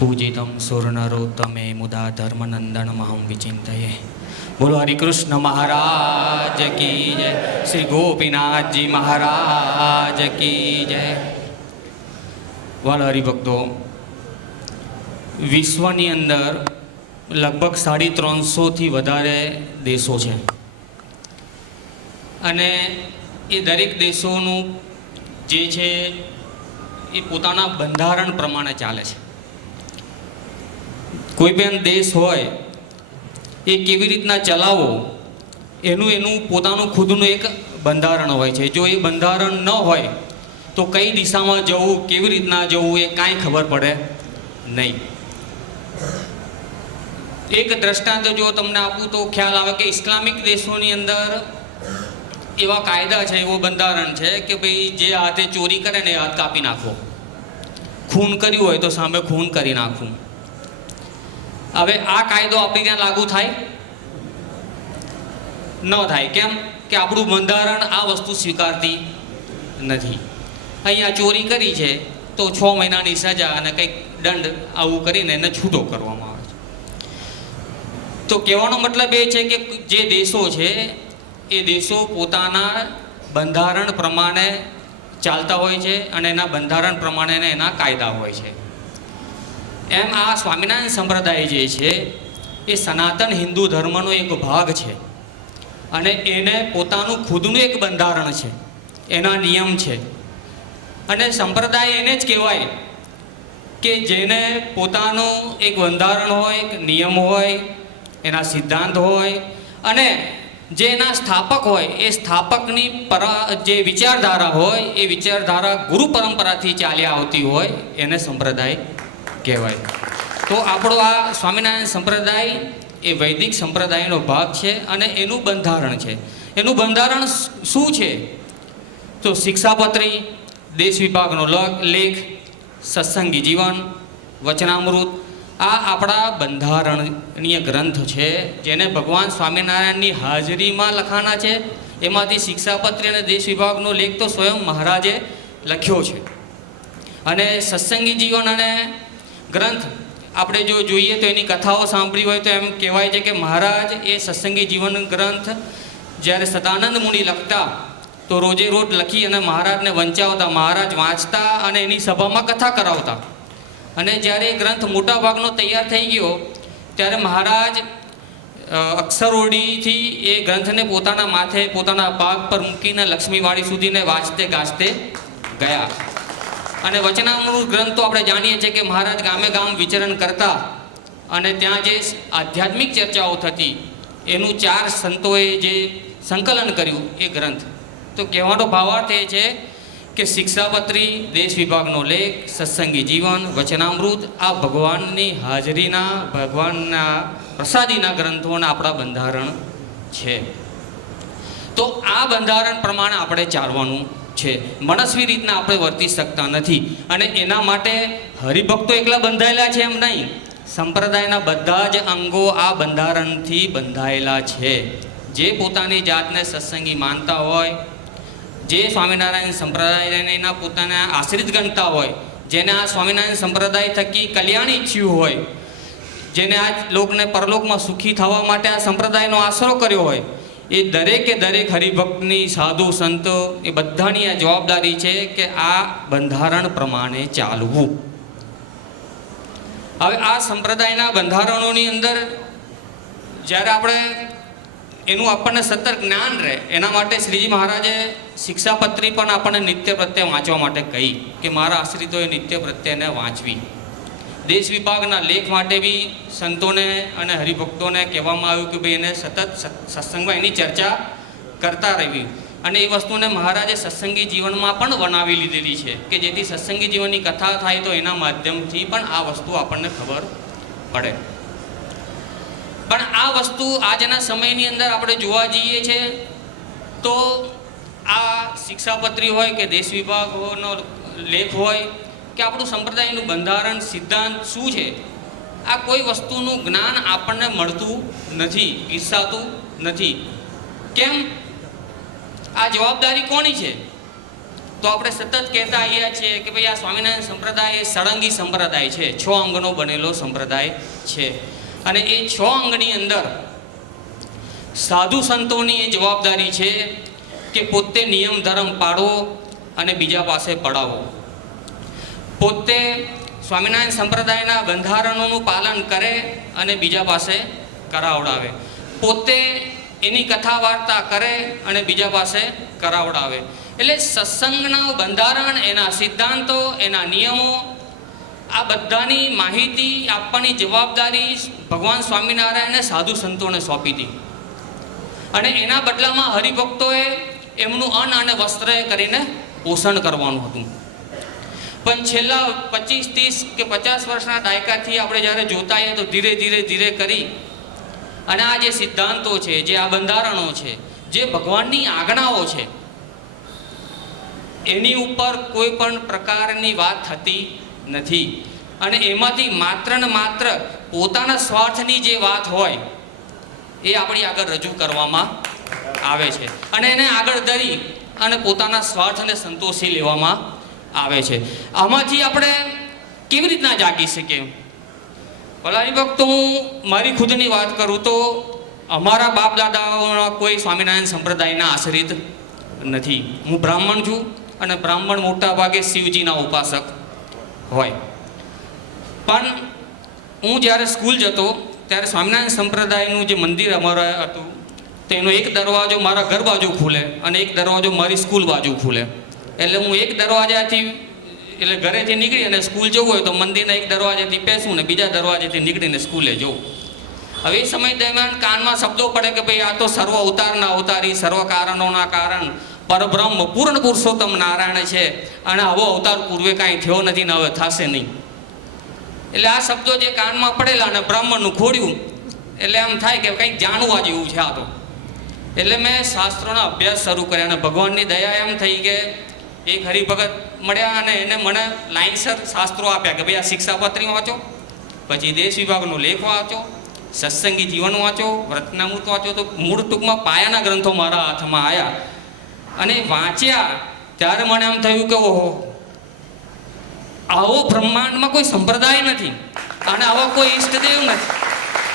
પૂજિતમ સુરનરોત્તમે મુદા ધર્મનંદનમહં વિચિંતયે. બોલો હરિકૃષ્ણ મહારાજ કી જય, શ્રી ગોપીનાથજી મહારાજ કી જય. વાલા હરિભક્તો, વિશ્વની અંદર લગભગ 350થી વધારે દેશો છે અને એ દરેક દેશોનું જે છે એ પોતાના બંધારણ પ્રમાણે ચાલે છે. કોઈ પણ દેશ હોય એ કેવી રીતના ચલાવવો એનું પોતાનું ખુદનું એક બંધારણ હોય છે. જો એ બંધારણ ન હોય તો કઈ દિશામાં જવું, કેવી રીતના જવું એ કાંઈ ખબર પડે નહીં. એક દ્રષ્ટાંત જો તમને આપું તો ખ્યાલ આવે કે ઇસ્લામિક દેશોની અંદર એવા કાયદા છે, એવો બંધારણ છે કે ભાઈ જે હાથે ચોરી કરે ને એ હાથ કાપી નાખો, ખૂન કર્યું હોય તો સામે ખૂન કરી નાખવું. હવે આ કાયદો આપણી ત્યાં લાગુ થાય ન થાય. કેમ કે આપણું બંધારણ આ વસ્તુ સ્વીકારતી નથી. અહીંયા ચોરી કરી છે તો 6 મહિનાની સજા અને કંઈક દંડ આવું કરીને એને છૂટો કરવામાં આવે છે. તો કહેવાનો મતલબ એ છે કે જે દેશો છે એ દેશો પોતાના બંધારણ પ્રમાણે ચાલતા હોય છે અને એના બંધારણ પ્રમાણે એના કાયદા હોય છે. એમ આ સ્વામિનારાયણ સંપ્રદાય જે છે એ સનાતન હિન્દુ ધર્મનો એક ભાગ છે અને એને પોતાનું ખુદનું એક બંધારણ છે, એના નિયમ છે. અને સંપ્રદાય એને જ કહેવાય કે જેને પોતાનું એક બંધારણ હોય, એક નિયમ હોય, એના સિદ્ધાંત હોય અને જે એના સ્થાપક હોય એ સ્થાપકની જે વિચારધારા હોય એ વિચારધારા ગુરુ પરંપરાથી ચાલ્યા આવતી હોય એને સંપ્રદાય કહેવાય. તો આપણો આ સ્વામિનારાયણ સંપ્રદાય એ વૈદિક સંપ્રદાયનો ભાગ છે અને એનું બંધારણ છે. એનું બંધારણ શું છે? તો શિક્ષાપત્રી, દેશ વિભાગનો લેખ, સત્સંગી જીવન, વચનામૃત, આ આપણા બંધારણીય ગ્રંથ છે જેને ભગવાન સ્વામિનારાયણની હાજરીમાં લખાણા છે. એમાંથી શિક્ષાપત્રી અને દેશ વિભાગનો લેખ તો સ્વયં મહારાજે લખ્યો છે. અને સત્સંગી જીવન અને ગ્રંથ આપણે જો જોઈએ તો એની કથાઓ સાંભળી હોય તો એમ કહેવાય છે કે મહારાજ એ સત્સંગી જીવન ગ્રંથ જ્યારે સદાનંદ મુનિ લખતા તો રોજે રોજ લખી અને મહારાજને વંચાવતા, મહારાજ વાંચતા અને એની સભામાં કથા કરાવતા. અને જ્યારે એ ગ્રંથ મોટા ભાગનો તૈયાર થઈ ગયો ત્યારે મહારાજ અક્ષરોડીથી એ ગ્રંથને પોતાના માથે, પોતાના પાગ પર મૂકીને લક્ષ્મીવાડી સુધીને વાંચતે ગાજતે ગયા. અને વચનામૃત ગ્રંથ તો આપણે જાણીએ છીએ કે મહારાજ ગામે ગામ વિચરણ કરતા અને ત્યાં જે આધ્યાત્મિક ચર્ચાઓ થતી એનું 4 સંતોએ જે સંકલન કર્યું એ ગ્રંથ. તો કહેવાનો ભાવાર્થ એ છે કે શિક્ષાપત્રી, દેશ વિભાગનો લેખ, સત્સંગી જીવન, વચનામૃત આ ભગવાનની હાજરીના, ભગવાનના પ્રસાદીના ગ્રંથોના આપણા બંધારણ છે. તો આ બંધારણ પ્રમાણે આપણે ચાલવાનું છે. મનસ્વી રીતના આપણે વર્તી શકતા નથી. અને એના માટે હરિભક્તો એકલા બંધાયેલા છે એમ નહીં, સંપ્રદાયના બધા જ અંગો આ બંધારણથી બંધાયેલા છે. જે પોતાની જાતને સત્સંગી માનતા હોય, જે સ્વામિનારાયણ સંપ્રદાયને એના પોતાના આશ્રિત ગણતા હોય, જેને આ સ્વામિનારાયણ સંપ્રદાય થકી કલ્યાણ ઈચ્છ્યું હોય, જેને આ લોકને પરલોકમાં સુખી થવા માટે આ સંપ્રદાયનો આશરો કર્યો હોય, એ દરેકે દરેક હરિભક્તની, સાધુ સંતો એ બધાની આ જવાબદારી છે કે આ બંધારણ પ્રમાણે ચાલવું. હવે આ સંપ્રદાયના બંધારણોની અંદર જ્યારે આપણે એનું આપણને સતત જ્ઞાન રહે એના માટે શ્રીજી મહારાજે શિક્ષાપત્રી પણ આપણને નિત્ય પ્રત્યે વાંચવા માટે કહી કે મારા આશ્રિતોએ નિત્ય પ્રત્યેને વાંચવી. દેશ વિભાગના લેખ માટે બી સંતોને અને હરિભક્તોને કહેવામાં આવ્યું કે ભાઈ એને સતત સત્સંગમાં એની ચર્ચા કરતા રહેવી. અને એ વસ્તુને મહારાજે સત્સંગી જીવનમાં પણ બનાવી લીધેલી છે કે જેથી સત્સંગી જીવનની કથા થાય તો એના માધ્યમથી પણ આ વસ્તુ આપણને ખબર પડે. પણ આ વસ્તુ આજના સમયની અંદર આપણે જોવા જઈએ છે તો આ શિક્ષાપત્રી હોય કે દેશ વિભાગનો લેખ હોય કે આપણું સંપ્રદાયનું બંધારણ, સિદ્ધાંત શું છે, આ કોઈ વસ્તુનું જ્ઞાન આપણને મળતું નથી, ઈચ્છાતું નથી. કેમ? આ જવાબદારી કોની છે? તો આપણે સતત કહેતા આવ્યા છીએ કે ભાઈ આ સ્વામિનારાયણ સંપ્રદાય એ સળંગી સંપ્રદાય છે, 6 અંગનો બનેલો સંપ્રદાય છે. અને એ 6 અંગની અંદર સાધુ સંતોની એ જવાબદારી છે કે પોતે નિયમ ધર્મ પાળો અને બીજા પાસે પડાવો. પોતે સ્વામિનારાયણ સંપ્રદાયના બંધારણોનું પાલન કરે અને બીજા પાસે કરાવડાવે. પોતે એની કથા વાર્તા કરે અને બીજા પાસે કરાવડાવે. એટલે સત્સંગના બંધારણ, એના સિદ્ધાંતો, એના નિયમો, આ બધાની માહિતી આપવાની જવાબદારી ભગવાન સ્વામિનારાયણે સાધુ સંતોને સોંપી હતી. અને એના બદલામાં હરિભક્તોએ એમનું અન્ન અને વસ્ત્ર કરીને પોષણ કરવાનું હતું. પણ છેલ્લા 25, 30 કે 50 વર્ષના દાયકાથી આપણે જ્યારે જોતા હોઈએ તો ધીરે ધીરે કરી અને આ જે સિદ્ધાંતો છે, જે આ બંધારણો છે, જે ભગવાનની આજ્ઞાઓ છે, એની ઉપર કોઈ પણ પ્રકારની વાત થતી નથી. અને એમાંથી માત્ર ને માત્ર પોતાના સ્વાર્થની જે વાત હોય એ આપણી આગળ રજૂ કરવામાં આવે છે અને એને આગળ ધરી અને પોતાના સ્વાર્થને સંતોષી લેવામાં આવે છે. આમાંથી આપણે કેવી રીતના જાગી શકીએ? ભલાની ભક્તો, હું મારી ખુદની વાત કરું તો અમારા બાપ દાદાઓના કોઈ સ્વામિનારાયણ સંપ્રદાયના આશ્રિત નથી. હું બ્રાહ્મણ છું અને બ્રાહ્મણ મોટા ભાગે શિવજીના ઉપાસક હોય. પણ હું જ્યારે સ્કૂલ જતો ત્યારે સ્વામિનારાયણ સંપ્રદાયનું જે મંદિર અમારા હતું તેનો એક દરવાજો મારા ઘર બાજુ ખુલે અને એક દરવાજો મારી સ્કૂલ બાજુ ખુલે. એટલે હું એક દરવાજાથી, એટલે ઘરેથી નીકળી અને સ્કૂલ જવું હોય તો મંદિરના એક દરવાજાથી પેસું ને બીજા દરવાજેથી નીકળીને સ્કૂલે જવું. હવે એ સમય દરમિયાન કાનમાં શબ્દો પડે કે ભાઈ આ તો સર્વ અવતારના અવતારી, સર્વ કારણોના કારણ, પરબ્રહ્મ પૂર્ણ પુરુષોત્તમ નારાયણ છે અને આવો અવતાર પૂર્વે કાંઈ થયો નથી ને હવે થશે નહીં. એટલે આ શબ્દો જે કાનમાં પડેલા અને બ્રાહ્મણનું ખોડ્યું એટલે એમ થાય કે કંઈક જાણવા જેવું છે આ તો. એટલે મેં શાસ્ત્રોનો અભ્યાસ શરૂ કર્યો અને ભગવાનની દયા એમ થઈ કે એક હરિભગત મળ્યા અને એને મને લાઇનસર શાસ્ત્રો આપ્યા કે ભાઈ આ શિક્ષાપત્રી વાંચો, પછી દેશ વિભાગનો લેખ વાંચો, સત્સંગી જીવન વાંચો, વ્રતનામૃત વાંચો. તો મૂળ ટૂંકમાં પાયાના ગ્રંથો મારા હાથમાં આવ્યા અને વાંચ્યા ત્યારે મને એમ થયું કે ઓહો, આવો બ્રહ્માંડમાં કોઈ સંપ્રદાય નથી અને આવા કોઈ ઈષ્ટદેવ નથી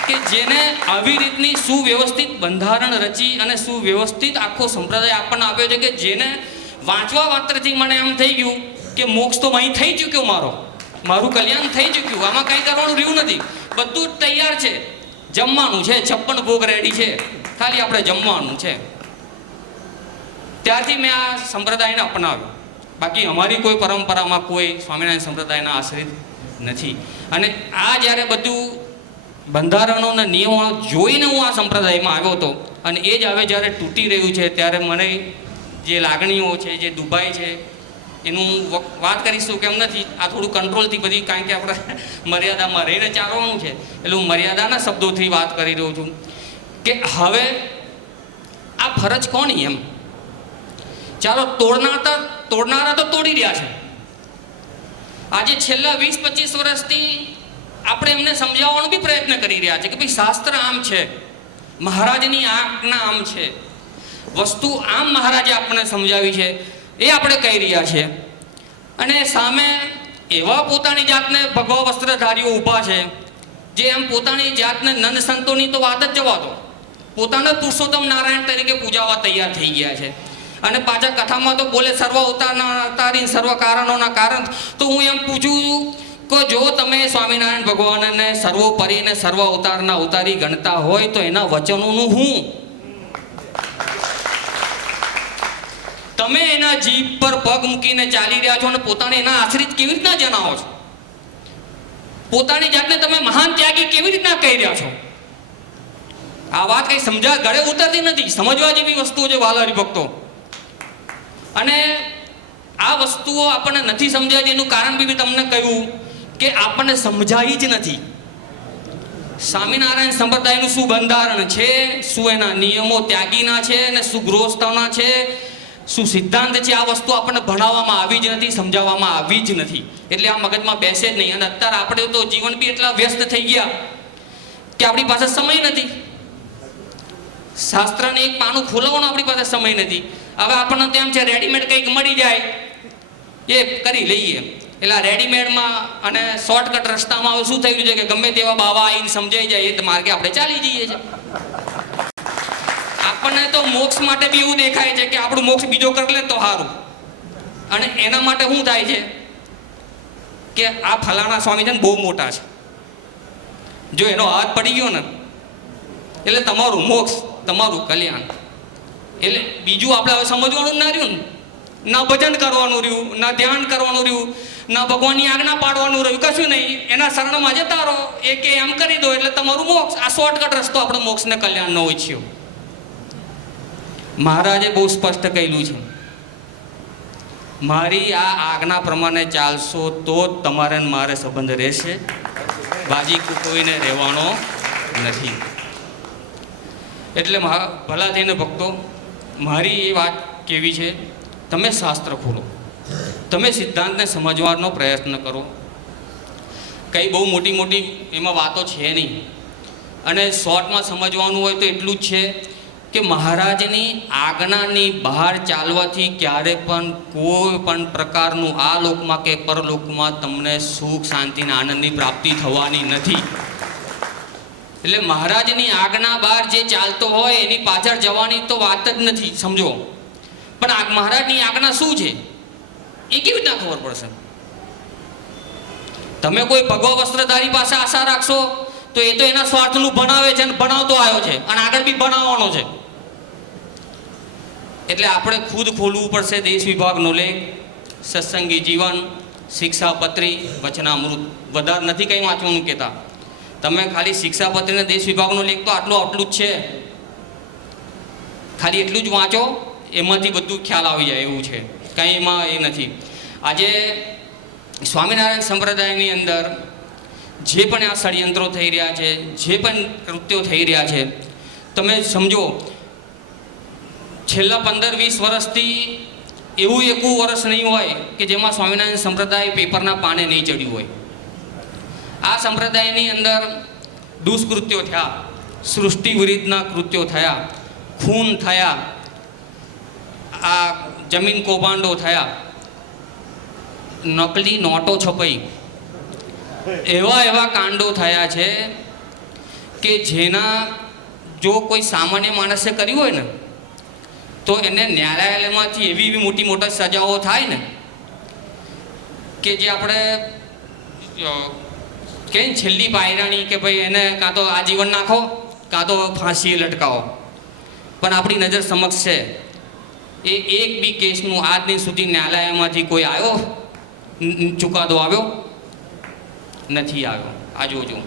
કે જેને આવી રીતની સુવ્યવસ્થિત બંધારણ રચી અને સુવ્યવસ્થિત આખો સંપ્રદાય આપણને આપ્યો છે કે જેને વાંચવા માત્રથી મને એમ થઈ ગયું કે મોક્ષ તો અહીં થઈ ચૂક્યો, મારું કલ્યાણ થઈ ચૂક્યું, આમાં કંઈ કરવાનું રહ્યું નથી, બધું જ તૈયાર છે, જમવાનું છે, 56 ભોગ રેડી છે, ખાલી આપણે જમવાનું છે. ત્યારથી મેં આ સંપ્રદાયને અપનાવ્યો. બાકી અમારી કોઈ પરંપરામાં કોઈ સ્વામિનારાયણ સંપ્રદાયના આશ્રિત નથી. અને આ જ્યારે બધું બંધારણોના નિયમો જોઈને હું આ સંપ્રદાયમાં આવ્યો હતો અને એ જ હવે જ્યારે તૂટી રહ્યું છે ત્યારે મને જે લાગણીઓ છે, જે દુભાઈ છે, એનું વાત કરીશું કેમ નથી. આ થોડું કંટ્રોલથી બધી, કારણ કે આપણે મર્યાદામાં રહીને ચાલવાનું છે એટલે હું મર્યાદાના શબ્દોથી વાત કરી રહ્યો છું કે હવે આ ફરજ કોની? એમ ચાલો, તોડનારા તો તોડી રહ્યા છે. આજે છેલ્લા 20-25 વર્ષથી આપણે એમને સમજાવવાનો બી પ્રયત્ન કરી રહ્યા છે કે ભાઈ શાસ્ત્ર આમ છે, મહારાજની આજ્ઞા આમ છે, વસ્તુ આમ મહારાજે આપણને સમજાવી છે, એ આપણે કહી રહ્યા છીએ. અને સામે એવા પોતાની જાતને ભગવા વસ્ત્રધારીઓ ઊભા છે જે એમ પોતાની જાતને નંદ સંતોની તો વાત જ જવા દો, પોતાને પુરુષોત્તમ નારાયણ તરીકે પૂજાવા તૈયાર થઈ ગયા છે. અને પાછા કથામાં તો બોલે સર્વ અવતારના અવતારી, સર્વ કારણોના કારણ. તો હું એમ પૂછું કે જો તમે સ્વામિનારાયણ ભગવાનને સર્વોપરી અને સર્વ અવતારના અવતારી ગણતા હોય તો એના વચનોનું હું તમે એના જીભ પર પગ મૂકીને ચાલી રહ્યા છો અને પોતાને એના આશ્રિત કેવી રીતના જણાવો છો? પોતાની જાતને તમે મહાન ત્યાગી કેવી રીતના કહી રહ્યા છો? આ વાત કઈ સમજા ગળે ઉતરતી નથી. સમજવા જેવી વસ્તુઓ છે વાલા હરિભક્તો. અને આ વસ્તુઓ આપણને નથી સમજાય એનું કારણ બી તમને કહ્યું કે આપણને સમજાઈ જ નથી. સ્વામિનારાયણ સંપ્રદાયનું શું બંધારણ છે, શું એના નિયમો ત્યાગીના છે અને શું ગૃહસ્થોના છે, શું સિદ્ધાંત છે, આ વસ્તુ આપણને ભણાવવામાં આવી જ નથી, સમજાવવામાં આવી જ નથી. એટલે આ મગજમાં બેસે જ નહીં. અને અત્યારે આપણે તો જીવન બી એટલા વ્યસ્ત થઈ ગયા કે આપણી પાસે સમય નથી. શાસ્ત્રને એક પાનું ખોલવાનો આપણી પાસે સમય નથી. હવે આપણને તેમ છે રેડીમેડ કંઈક મળી જાય એ કરી લઈએ. એટલે રેડીમેડમાં અને શોર્ટકટ રસ્તામાં હવે શું થઈ રહ્યું છે કે ગમે તેવા બાવા આવીને સમજાઈ જાય એ માર્ગે આપણે ચાલી જઈએ છીએ. આપણને તો મોક્ષ માટે બી એવું દેખાય છે કે આપણું મોક્ષ બીજો કરી લે તો સારું. અને એના માટે શું થાય છે કે આ ફલાણા સ્વામી છે ને બહુ મોટા છે, જો એનો હાથ પડી ગયો ને એટલે તમારું મોક્ષ, તમારું કલ્યાણ. એટલે બીજું આપણે હવે સમજવાનું ના રહ્યું ને, ના ભજન કરવાનું રહ્યું, ના ધ્યાન કરવાનું રહ્યું, ના ભગવાનની આજ્ઞા પાડવાનું રહ્યું, કશું નહીં. એના શરણમાં જતા રહો, એ કે એમ કરી દો એટલે તમારું મોક્ષ. આ શોર્ટકટ રસ્તો આપણે મોક્ષને કલ્યાણનો હોય છે. મહારાજે બહુ સ્પષ્ટ કહેલું છે, મારી આ આજ્ઞા પ્રમાણે ચાલશો તો જ તમારે મારે સંબંધ રહેશે, બાજી કોઈને રહેવાનો નથી. એટલે ભલા થઈને ભક્તો, મારી એ વાત કેવી છે, તમે શાસ્ત્ર ખોલો, તમે સિદ્ધાંતને સમજવાનો પ્રયત્ન કરો. કંઈ બહુ મોટી મોટી એમાં વાતો છે નહીં. અને શોર્ટમાં સમજવાનું હોય તો એટલું જ છે કે મહારાજની આજ્ઞાની બહાર ચાલવાથી ક્યારે પણ કોઈ પણ પ્રકારનું આ લોકમાં કે પરલોકમાં તમને સુખ, શાંતિ અને આનંદની પ્રાપ્તિ થવાની નથી. એટલે મહારાજની આજ્ઞા બહાર જે ચાલતો હોય એની પાછળ જવાની તો વાત જ નથી, સમજો. પણ મહારાજની આજ્ઞા શું છે એ કેવી રીતના ખબર પડશે? તમે કોઈ ભગવા વસ્ત્રધારી પાસે આશા રાખશો તો એ તો એના સ્વાર્થનું ભણાવે છે અને ભણાવતો આવ્યો છે અને આગળ બી ભણાવવાનો છે. એટલે આપણે ખુદ ખોલવું પડશે દેશ વિભાગનો લેખ, સત્સંગી જીવન, શિક્ષાપત્રી, વચનામૃત. વધારે નથી કંઈ વાંચવાનું કહેતા. તમે ખાલી શિક્ષાપત્રી અને દેશ વિભાગનો લેખ તો આટલું જ છે. ખાલી એટલું જ વાંચો, એમાંથી બધું ખ્યાલ આવી જાય એવું છે, કંઈ એમાં એ નથી. આજે સ્વામિનારાયણ સંપ્રદાયની અંદર જે પણ આ ષડયંત્રો થઈ રહ્યા છે, જે પણ કૃત્યો થઈ રહ્યા છે, તમે સમજો છેલ્લા 15-20 વર્ષથી એવું એકું વર્ષ નહીં હોય કે જેમાં સ્વામિનારાયણ સંપ્રદાય પેપરના પાને નહીં ચડ્યું હોય. આ સંપ્રદાયની અંદર દુષ્કૃત્યો થયા, સૃષ્ટિ વિરુદ્ધના કૃત્યો થયા, ખૂન થયા, આ જમીન કૌભાંડો થયા, નકલી નોટો છપાઈ, એવા કાંડો થયા છે કે જેના જો કોઈ સામાન્ય માણસે કર્યું હોય ને તો એને ન્યાયાલયમાંથી એવી મોટી સજાઓ થાય ને કે જે આપણે કે છેલ્લી પાયરાણી કે ભાઈ એને કાં તો આજીવન નાખો કાં તો ફાંસી લટકાવો. પણ આપણી નજર સમક્ષ છે એ એક બી કેસનું આજ સુધી ન્યાયાલયમાંથી કોઈ આવ્યો, ચુકાદો આવ્યો નથી આવ્યો. આ જોજો.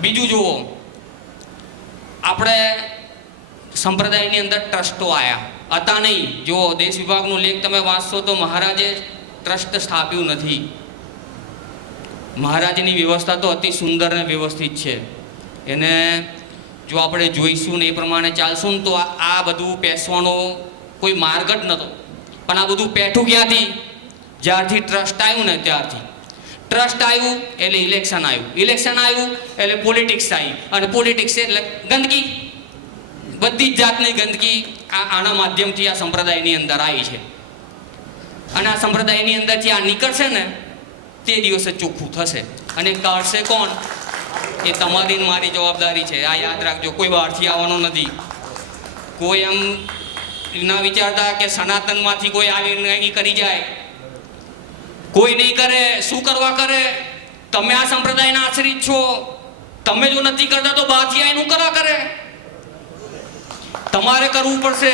બીજું જુઓ, આપણે સંપ્રદાયની અંદર ટ્રસ્ટો આવ્યા હતા નહીં. જો દેશ વિભાગનો લેખ તમે વાંચશો તો મહારાજે ટ્રસ્ટ સ્થાપ્યું નથી. મહારાજની વ્યવસ્થા તો અતિ સુંદર અને વ્યવસ્થિત છે. એને જો આપણે જોઈશું ને એ પ્રમાણે ચાલશું ને તો આ બધું પેસવાનો કોઈ માર્ગ જ નહોતો. પણ આ બધું પેઠું ક્યાંથી? જ્યારથી ટ્રસ્ટ આવ્યું ને ત્યારથી. ટ્રસ્ટ આવ્યું એટલે ઇલેક્શન આવ્યું, ઇલેક્શન આવ્યું એટલે પોલિટિક્સ આવી, અને પોલિટિક્સ એટલે ગંદકી. બધી જ જાતની ગંદકી આના માધ્યમથી આ સંપ્રદાયની અંદર આવી છે. અને આ સંપ્રદાયની અંદરથી આ નીકળશે ને તે દિવસે ચોખ્ખું થશે. અને કાઢશે કોણ? એ તમારી મારી જવાબદારી છે. આ યાદ રાખજો, કોઈ બહારથી આવવાનો નથી. કોઈ એમ ના વિચારતા કે સનાતનમાંથી કોઈ આવીને કરી જાય, કોઈ નહીં કરે. શું કરવા કરે? તમે આ સંપ્રદાયના આશ્રિત છો. તમે જો નથી કરતા તો બહારથી આવીને શું કરવા કરે? તમારે કરવું પડશે,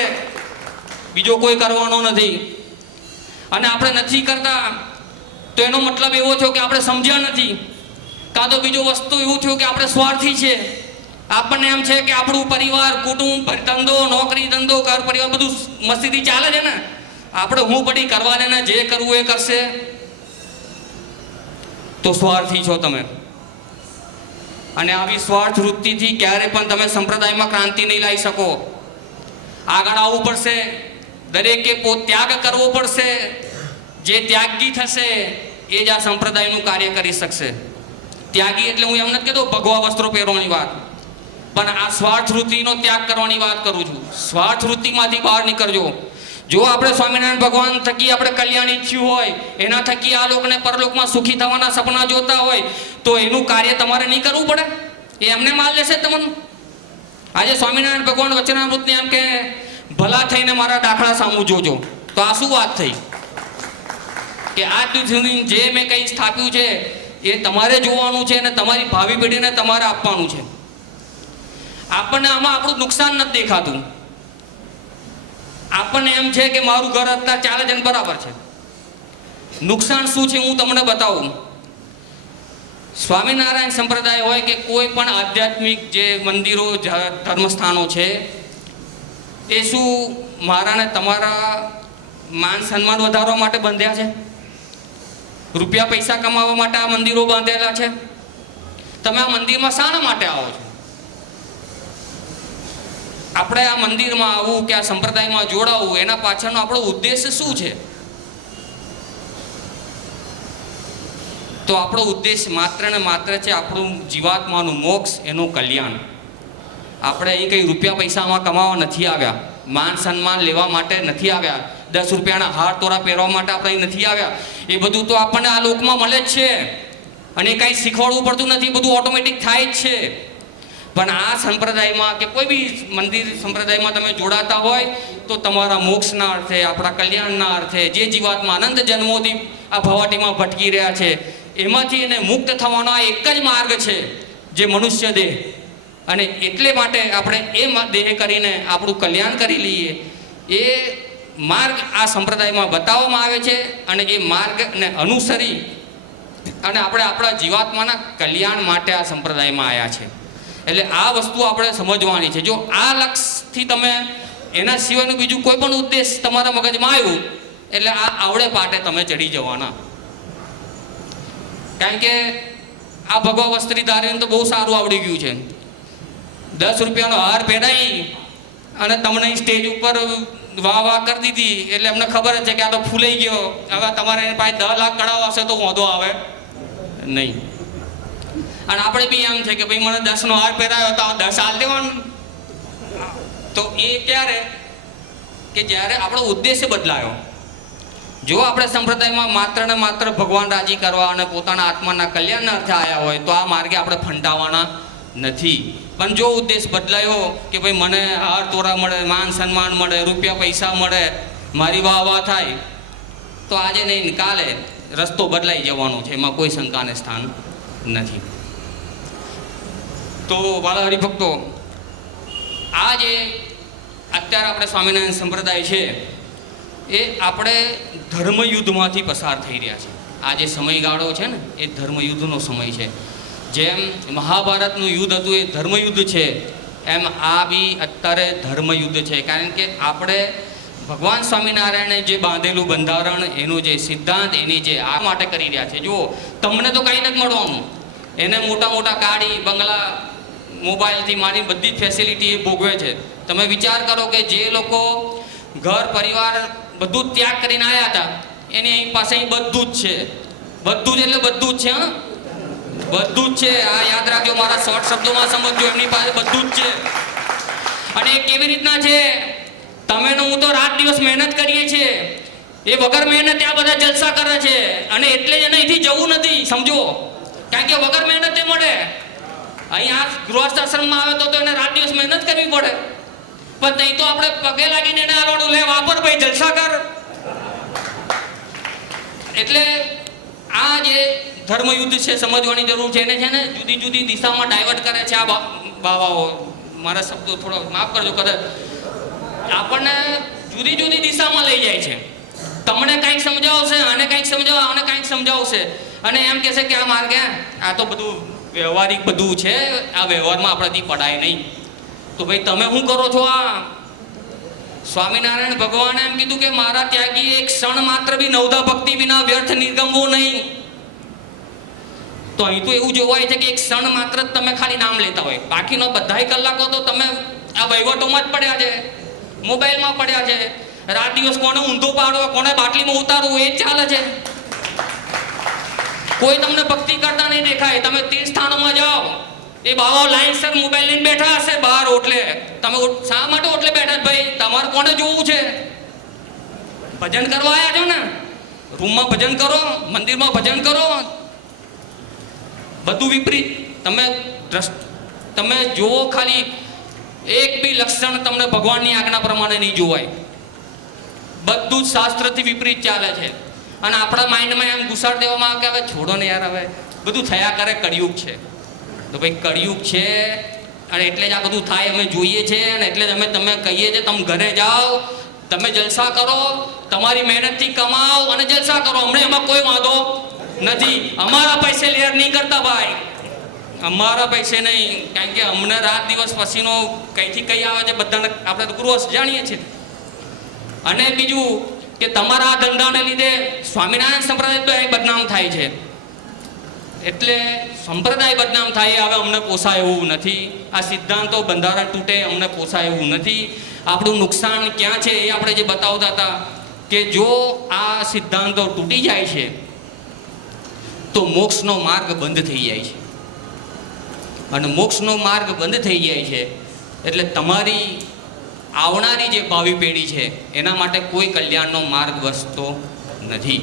બીજો કોઈ કરવાનો નથી. અને આપણે નથી કરતા તો એનો મતલબ એવો થયો કે આપણે સમજ્યા નથી, કાં તો બીજો વસ્તુ એવું થયું કે આપણે સ્વાર્થી છે. આપણને એમ છે કે આપણું પરિવાર, કુટુંબ, ધંધો, નોકરી, ધંધો, ઘર પરિવાર બધું મસ્તીથી ચાલે છે ને, આપણે હું પડી કરવા દે ને, જે કરવું એ કરશે. તો સ્વાર્થી છો તમે. અને આવી સ્વાર્થ વૃત્તિથી ક્યારે પણ તમે સંપ્રદાયમાં ક્રાંતિ નહીં લાવી શકો. આગળ આવવું પડશે, દરેકે ત્યાગ કરવો પડશે. જે ત્યાગી થશે એ જ આ સંપ્રદાયનું કાર્ય કરી શકશે. ત્યાગી એટલે હું એમ નથી કહેતો ભગવા વસ્ત્રો પહેરવાની વાત, પણ આ સ્વાર્થ વૃત્તિનો ત્યાગ કરવાની વાત કરું છું. સ્વાર્થ વૃત્તિમાંથી બહાર નીકળજો. જો આપણે સ્વામિનારાયણ ભગવાન થકી આપણે કલ્યાણ ઈચ્છ્યું હોય, એના થકી આ લોકને પરલોકમાં સુખી થવાના સપના જોતા હોય, તો એનું કાર્ય તમારે નહીં કરવું પડે? એ એમને માલ લેશે તમને? આજે સ્વામિનારાયણ ભગવાન વચનામૃતને એમ કે ભલા થઈને મારા દાખલા સામું જોજો, તો આ શું વાત થઈ? કે આજ સુધી જે મેં કંઈ સ્થાપ્યું છે એ તમારે જોવાનું છે અને તમારી ભાવિ પેઢીને તમારે આપવાનું છે. આપણને આમાં આપણું નુકસાન નથી દેખાતું. આપણને એમ છે કે મારું ઘર અત્યારે ચાલે છે બરાબર છે. નુકસાન શું છે હું તમને બતાવું. સ્વામિનારાયણ સંપ્રદાય હોય કે કોઈ પણ આધ્યાત્મિક જે મંદિરો ધર્મસ્થાનો છે, એ શું મારાને તમારા માન સન્માન વધારવા માટે બંધ્યા છે? રૂપિયા પૈસા કમાવા માટે આ મંદિરો બાંધેલા છે? તમે આ મંદિરમાં શાના માટે આવો છો? આપણે આ મંદિરમાં આવવું કે આ સંપ્રદાયમાં જોડાવું, એના પાછળનો આપણો ઉદ્દેશ શું છે? તો આપણો ઉદ્દેશ માત્ર ને માત્ર છે આપણું જીવાત્માનું મોક્ષ, એનું કલ્યાણ. આપણે અહીં કંઈ રૂપિયા પૈસામાં કમાવા નથી આવ્યા, માન સન્માન લેવા માટે નથી આવ્યા, 10 રૂપિયાના હાર તોરા પહેરવા માટે આપણે અહીં નથી આવ્યા. એ બધું તો આપણને આ લોકમાં મળે જ છે અને કાંઈ શીખવાડવું પડતું નથી, બધું ઓટોમેટિક થાય જ છે. પણ આ સંપ્રદાયમાં કે કોઈ બી મંદિર સંપ્રદાયમાં તમે જોડાતા હોય તો તમારા મોક્ષના અર્થે, આપણા કલ્યાણના અર્થે, જે જીવાત્મા અનંત જન્મોથી આ ભવાટીમાં ભટકી રહ્યા છે, એમાંથી એને મુક્ત થવાનો આ એક જ માર્ગ છે, જે મનુષ્ય દેહ. અને એટલે માટે આપણે એ દેહ કરીને આપણું કલ્યાણ કરી લઈએ, એ માર્ગ આ સંપ્રદાયમાં બતાવવામાં આવે છે. અને એ માર્ગને અનુસરી અને આપણે આપણા જીવાત્માના કલ્યાણ માટે આ સંપ્રદાયમાં આવ્યા છે. એટલે આ વસ્તુ આપણે સમજવાની છે. જો આ લક્ષ્યથી તમે એના સિવાયનું બીજું કોઈ પણ ઉદ્દેશ તમારા મગજમાં આવ્યું એટલે આ આવડે પાટે તમે ચડી જવાના. કારણ કે આ ભગવા વસ્ત્રીધારીને તો બહુ સારું આવડી ગયું છે. 10 રૂપિયાનો હાર પહેરાઈ અને તમને સ્ટેજ ઉપર વાહ કરી દીધી એટલે અમને ખબર જ છે કે આ તો ફૂલાઈ ગયો. હવે તમારે એની પાસે 10 લાખ કઢાવવા હશે તો વાંધો આવે નહીં. અને આપણે બી એમ છે કે ભાઈ મને 10નો હાર પહેરાયો તો 10 હાલ દેવાનું. તો એ ક્યારે કે જ્યારે આપણો ઉદ્દેશ્ય બદલાયો. જો આપણે સંપ્રદાયમાં માત્ર ને માત્ર ભગવાન રાજી કરવા અને પોતાના આત્માના કલ્યાણના અર્થે આવ્યા હોય તો આ માર્ગે આપણે ફંટાવાના નથી. પણ જો ઉદ્દેશ બદલાયો કે ભાઈ મને હાર તોરા મળે, માન સન્માન મળે, રૂપિયા પૈસા મળે, મારી વાહ વાહ થાય, તો આજે નહીં કાલે રસ્તો બદલાઈ જવાનો છે, એમાં કોઈ શંકાને સ્થાન નથી. તો વાલા હરિભક્તો, આ જે અત્યારે આપણે સ્વામિનારાયણ સંપ્રદાય છે એ આપણે ધર્મયુદ્ધમાંથી પસાર થઈ રહ્યા છે. આ જે સમયગાળો છે ને એ ધર્મયુદ્ધનો સમય છે. જેમ મહાભારતનું યુદ્ધ હતું એ ધર્મયુદ્ધ છે, એમ આ બી અત્યારે ધર્મયુદ્ધ છે. કારણ કે આપણે ભગવાન સ્વામિનારાયણે જે બાંધેલું બંધારણ, એનો જે સિદ્ધાંત, એની જે આ માટે કરી રહ્યા છે. જુઓ, તમને તો કંઈ નથી મળવાનું, એને મોટા મોટા ગાડી, બંગલા, મોબાઈલથી માંડી બધી જ ફેસિલિટી એ ભોગવે છે. તમે વિચાર કરો કે જે લોકો ઘર પરિવાર બધું જ ત્યાગ કરીને આવ્યા હતા, એની અહીં પાસે અહીં બધું જ છે. બધું જ એટલે બધું જ છે. હા, બધું જ છે. આ યાદ રાખજો, મારા શોર્ટ શબ્દોમાં સમજજો, એમની પાસે બધું જ છે. અને એ કેવી રીતના છે? તમે ને હું તો રાત દિવસ મહેનત કરીએ છીએ, એ વગર મહેનતે આ બધા જલસા કરે છે. અને એટલે જ એને અહીંથી જવું નથી, સમજો. કારણ કે વગર મહેનતે મળે. અહીં આ ગૃહસ્થ આશ્રમમાં આવે તો એને રાત દિવસ મહેનત કરવી પડે. પણ નહીં તો આપણે પગે લાગીને એને આલોડું લે, વાપર ભાઈ, જલસા કર. એટલે આ જે ધર્મયુદ્ધ છે સમજવાની જરૂર છે. એને છે ને જુદી જુદી દિશામાં ડાયવર્ટ કરે છે આ બાવાઓ. મારા શબ્દો થોડો માફ કરજો, કદાચ આપણને જુદી જુદી દિશામાં લઈ જાય છે. તમને કંઈક સમજાવશે, આને કંઈક સમજાવો, આને કંઈક સમજાવશે, અને એમ કહેશે કે આ માર્ગે આ તો બધું વ્યવહારિક બધું છે, આ વ્યવહારમાં આપણાથી પડાય નહીં. તો ભાઈ તમે શું કરો છો? આ સ્વામિનારાયણ ભગવાને એમ કીધું કે મારા ત્યાગી એક ક્ષણ માત્ર બી નવધા ભક્તિ વિના વ્યર્થ નિર્ગમવો નહીં. તો અહીં તો એવું જોવાય છે કે એક ક્ષણ માત્ર જ તમે ખાલી નામ લેતા હોય, બાકીનો બધાય કલાકો તો તમે આ વહીવટોમાં જ પડ્યા છે, મોબાઈલમાં પડ્યા છે. રાત દિવસ કોને ઊંધો પાડવો, કોને બાટલીમાં ઉતારવું, એ જ ચાલે છે. કોઈ તમને ભક્તિ કરતા નહીં દેખાય. તમે તીર્થસ્થાનોમાં જાઓ, એ બાવાઓ લાઈનસર મોબાઈલ લઈને બેઠા હશે બહાર ઓટલે. તમે શા માટે ઓટલે બેઠા? ભાઈ તમારે કોને જોવું છે? ભજન કરવા આવ્યા છો ને, રૂમમાં ભજન કરો, મંદિરમાં ભજન કરો, બધું વિપરીત. તમે જુઓ, ખાલી એક બી લક્ષણ તમને ભગવાનની આજ્ઞા પ્રમાણે નહીં જોવાય. બધું જ શાસ્ત્રથી વિપરીત ચાલે છે. અને આપણા માઇન્ડમાં એમ ઘુસાડ દેવામાં આવે કે હવે છોડો ને યાર, હવે બધું થયા કરે, કળિયુગ છે. તો ભાઈ કળિયુગ છે અને એટલે જ આ બધું થાય અમે જોઈએ છે. અને એટલે જ અમે તમે કહીએ છીએ તમે ઘરે જાઓ, તમે જલસા કરો, તમારી મહેનતથી કમાઓ અને જલસા કરો. અમને એમાં કોઈ વાંધો નથી. અમારા પૈસે લેર નહીં કરતા ભાઈ, અમારા પૈસે નહીં. કારણ કે અમને રાત દિવસ પસીનો કઈથી કઈ આવે છે બધાને આપણે તો પૂર્વ જાણીએ છીએ. અને બીજું કે તમારા ધંધાને લીધે સ્વામિનારાયણ સંપ્રદાય તો એ બદનામ થાય છે. એટલે સંપ્રદાય બદનામ થાય હવે અમને પોસાય એવું નથી. આ સિદ્ધાંતો બંધારણ તૂટે અમને પોસાય એવું નથી. આપણું નુકસાન ક્યાં છે એ આપણે જે બતાવતા હતા કે જો આ સિદ્ધાંતો તૂટી જાય છે તો મોક્ષનો માર્ગ બંધ થઈ જાય છે. અને મોક્ષનો માર્ગ બંધ થઈ જાય છે એટલે તમારી આવનારી જે ભાવિ પેઢી છે એના માટે કોઈ કલ્યાણનો માર્ગ વસતો નથી.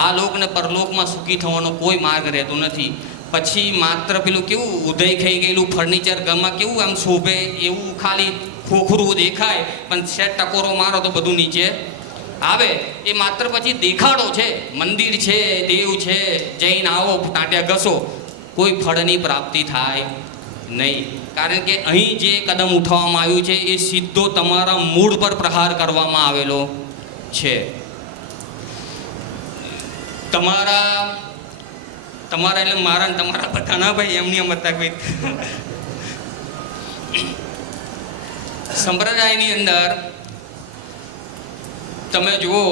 આ લોક ને પરલોકમાં સુખી થવાનો કોઈ માર્ગ રહેતો નથી. પછી માત્ર પેલું કેવું ઉદય ખાઈ ગયેલું ફર્નિચર ઘરમાં કેવું આમ શોભે એવું ખાલી ખોખરું દેખાય, પણ સેટ ટકોરો મારો તો બધું નીચે આવે. એ માત્ર પછી દેખાડો છે. મંદિર છે, દેવ છે, જઈને આવો, ટાંટ્યા ઘસો, કોઈ ફળની પ્રાપ્તિ થાય નહીં. કારણ કે અહીં જે કદમ ઉઠાવવામાં આવ્યું છે એ સીધો તમારા મૂળ પર પ્રહાર કરવામાં આવેલો છે. તમારા એટલે મારા ને તમારા બધા ના ભાઈ એમની એમ હતા કોઈ સંપ્રદાયની અંદર તમે જુઓ,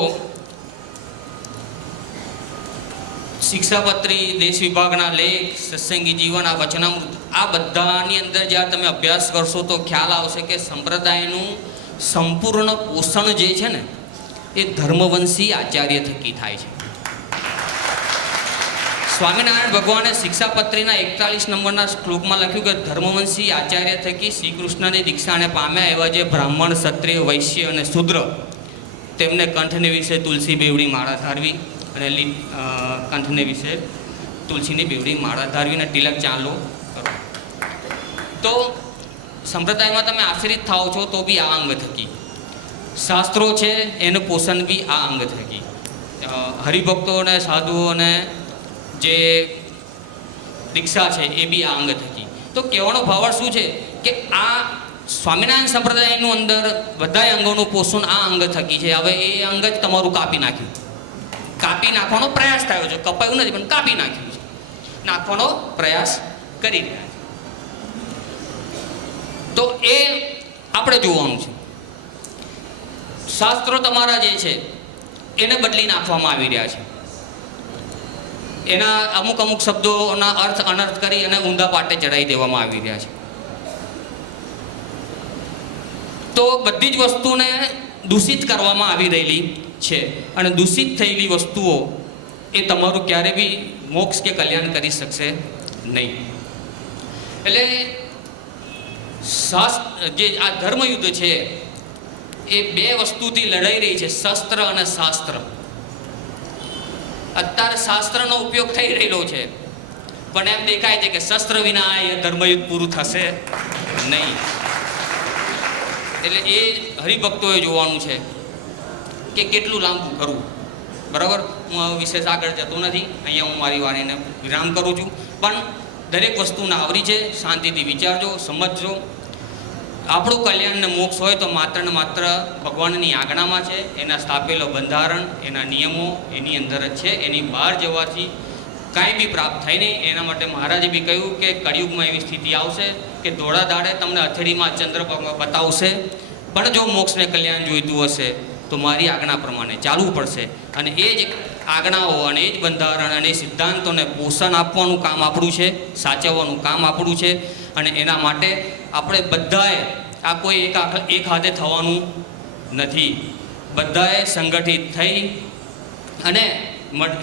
શિક્ષાપત્રી, દેશ વિભાગના લેખ, સત્સંગી જીવન, આ વચનામૃત, આ બધાની અંદર જ્યારે તમે અભ્યાસ કરશો તો ખ્યાલ આવશે કે સંપ્રદાયનું સંપૂર્ણ પોષણ જે છે ને એ ધર્મવંશી આચાર્ય થકી થાય છે. સ્વામિનારાયણ ભગવાને શિક્ષાપત્રીના 41 નંબરના શ્લોકમાં લખ્યું કે ધર્મવંશી આચાર્ય થકી શ્રી કૃષ્ણની દીક્ષાને પામ્યા એવા જે બ્રાહ્મણ, ક્ષત્રિય, વૈશ્ય અને શૂદ્ર, તેમને કંઠને વિશે તુલસી બેવડી માળા ધારવી અને કંઠને વિશે તુલસીની બેવડી માળા ધારવીને તિલક ચાંદલો કરો. તો સંપ્રદાયમાં તમે આશ્રિત થાઓ છો તો બી આ અંગ થકી, શાસ્ત્રો છે એનું પોષણ બી આ અંગ થકી, હરિભક્તો અને સાધુઓને જે દીક્ષા છે એ બી આ અંગ થકી. તો કહેવાનો ભાવાર્થ શું છે કે આ સ્વામિનારાયણ સંપ્રદાયનું અંદર બધા અંગોનું પોષણ આ અંગ થકી છે. હવે એ અંગ જ તમારું કાપી નાખ્યું, કાપી નાખવાનો પ્રયાસ થયો છે. કપાયું નથી પણ કાપી નાખ્યું છે, નાખવાનો પ્રયાસ કરી રહ્યા છે. તો એ આપણે જોવાનું છે. શાસ્ત્રો તમારા જે છે એને બદલી નાખવામાં આવી રહ્યા છે. એના અમુક શબ્દોના અર્થ અનર્થ કરી અને ઊંધા પાટે ચડાવી દેવામાં આવી રહ્યા છે. તો બધી જ વસ્તુને દૂષિત કરવામાં આવી રહેલી છે. અને દૂષિત થયેલી વસ્તુઓ એ તમારું ક્યારે બી મોક્ષ કે કલ્યાણ કરી શકશે નહીં. એટલે જે આ ધર્મયુદ્ધ છે એ બે વસ્તુથી લડાઈ રહી છે, શસ્ત્ર અને શાસ્ત્ર. અત્યારે શાસ્ત્રનો ઉપયોગ થઈ રહેલો છે પણ એમ દેખાય છે કે શસ્ત્ર વિના એ ધર્મયુદ્ધ પૂરું થશે નહીં. એટલે એ હરિભક્તોએ જોવાનું છે કે કેટલું લાંબુ કરવું. બરાબર, હું વિશેષ આગળ જતો નથી, અહીંયા હું મારી વાણીને વિરામ કરું છું. પણ દરેક વસ્તુને આવરી છે, શાંતિથી વિચારજો, સમજજો. આપણું કલ્યાણ ને મોક્ષ હોય તો માત્ર ને માત્ર ભગવાનની આજ્ઞામાં છે. એના સ્થાપેલો બંધારણ, એના નિયમો એની અંદર જ છે. એની બહાર જવાથી કાંઈ બી પ્રાપ્ત થાય નહીં. એના માટે મહારાજે બી કહ્યું કે કળિયુગમાં એવી સ્થિતિ આવશે કે ધોળા દાડે તમને હથેળીમાં ચંદ્ર બતાવશે. પણ જો મોક્ષને કલ્યાણ જોઈતું હશે તો મારી આજ્ઞા પ્રમાણે ચાલવું પડશે. અને એ જ આજ્ઞાઓ અને એ જ બંધારણ અને એ સિદ્ધાંતોને પોષણ આપવાનું કામ આપણું છે, સાચવવાનું કામ આપણું છે. અને એના માટે આપણે બધાએ આ કોઈ એક હાથે થવાનું નથી. બધાએ સંગઠિત થઈ અને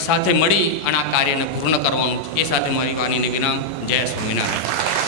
સાથે મળી અને આ કાર્યને પૂર્ણ કરવાનું. એ સાથે મારી વાણીને વિરામ. જય સ્વામિનારાયણ.